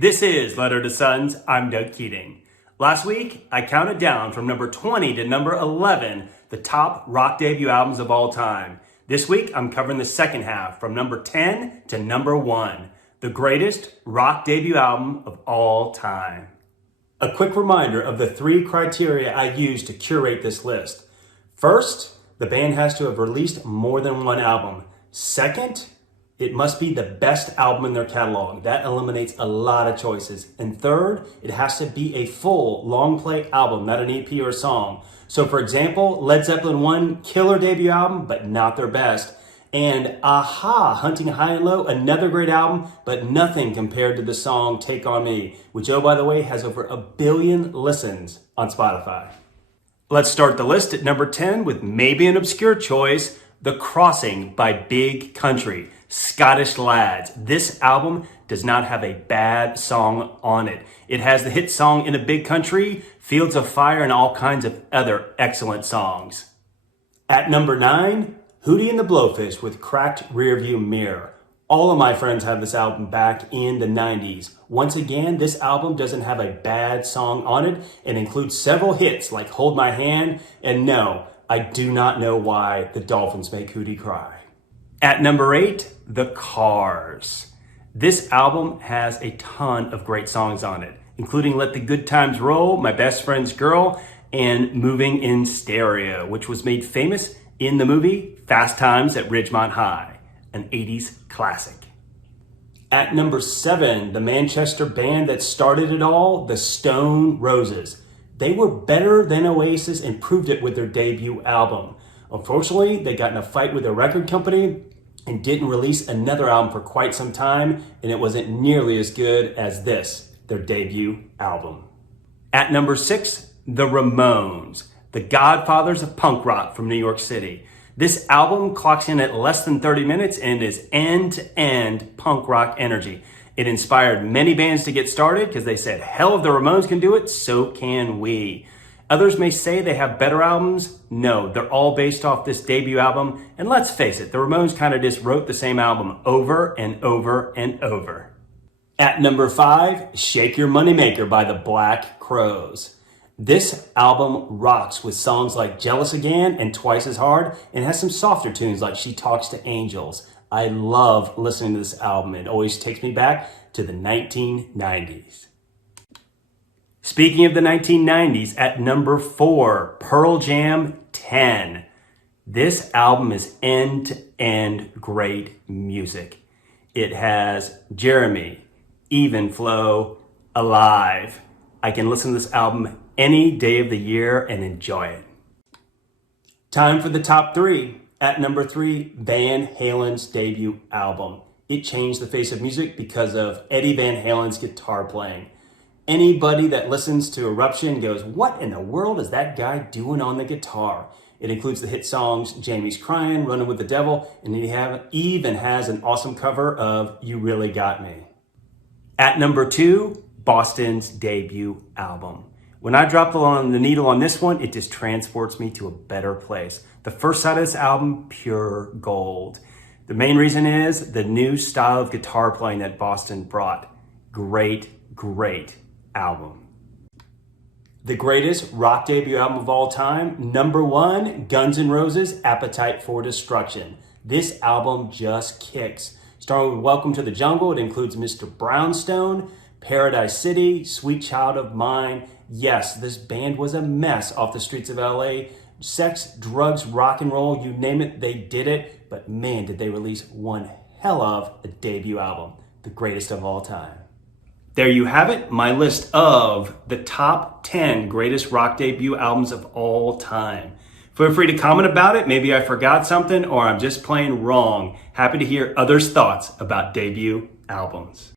This is Letter to Sons. I'm Doug Keating. Last week, I counted down from number 20 to number 11, the top rock debut albums of all time. This week, I'm covering the second half from number 10 to number 1, the greatest rock debut album of all time. A quick reminder of the 3 criteria I used to curate this list. First, the band has to have released more than one album. Second, it must be the best album in their catalog. That eliminates a lot of choices. And third, it has to be a full long play album, not an EP or a song. So for example, Led Zeppelin 1, killer debut album, but not their best. And Aha, Hunting High and Low, another great album, but nothing compared to the song Take On Me, which, oh, by the way, has over 1 billion listens on Spotify. Let's start the list at number 10 with maybe an obscure choice, The Crossing by Big Country. Scottish lads. This album does not have a bad song on it. It has the hit song In a Big Country, Fields of Fire, and all kinds of other excellent songs. At number 9, Hootie and the Blowfish with Cracked Rearview Mirror. All of my friends have this album back in the 90s. Once again, this album doesn't have a bad song on it and includes several hits like Hold My Hand and No, I Do Not Know Why the Dolphins Make Hootie Cry. At number 8, The Cars. This album has a ton of great songs on it, including Let the Good Times Roll, My Best Friend's Girl, and Moving in Stereo, which was made famous in the movie Fast Times at Ridgemont High, an 80s classic. At number 7, the Manchester band that started it all, the Stone Roses. They were better than Oasis and proved it with their debut album. Unfortunately, they got in a fight with their record company and didn't release another album for quite some time, and it wasn't nearly as good as this, their debut album. At number 6, the Ramones, the godfathers of punk rock from New York City. This album clocks in at less than 30 minutes and is end-to-end punk rock energy. It inspired many bands to get started because they said, hell, if the Ramones can do it, so can we. Others may say they have better albums. No, they're all based off this debut album. And let's face it, the Ramones kind of just wrote the same album over and over and over. At number 5, Shake Your Moneymaker by the Black Crowes. This album rocks with songs like Jealous Again and Twice as Hard, and has some softer tunes like She Talks to Angels. I love listening to this album. It always takes me back to the 1990s. Speaking of the 1990s, at number 4, Pearl Jam 10. This album is end-to-end great music. It has Jeremy, Even Flow, Alive. I can listen to this album any day of the year and enjoy it. Time for the top 3. At number 3, Van Halen's debut album. It changed the face of music because of Eddie Van Halen's guitar playing. Anybody that listens to Eruption goes, what in the world is that guy doing on the guitar? It includes the hit songs Jamie's Crying, Running with the Devil, and it even has an awesome cover of You Really Got Me. At number 2, Boston's debut album. When I drop the needle on this one, it just transports me to a better place. The first side of this album, pure gold. The main reason is the new style of guitar playing that Boston brought. Great album. The greatest rock debut album of all time, number 1, Guns N' Roses' Appetite for Destruction. This album just kicks. Starting with Welcome to the Jungle, it includes Mr. Brownstone, Paradise City, Sweet Child of Mine. Yes, this band was a mess off the streets of LA. Sex, drugs, rock and roll, you name it, they did it. But man, did they release one hell of a debut album. The greatest of all time. There you have it, my list of the top 10 greatest rock debut albums of all time. Feel free to comment about it. Maybe I forgot something or I'm just plain wrong. Happy to hear others' thoughts about debut albums.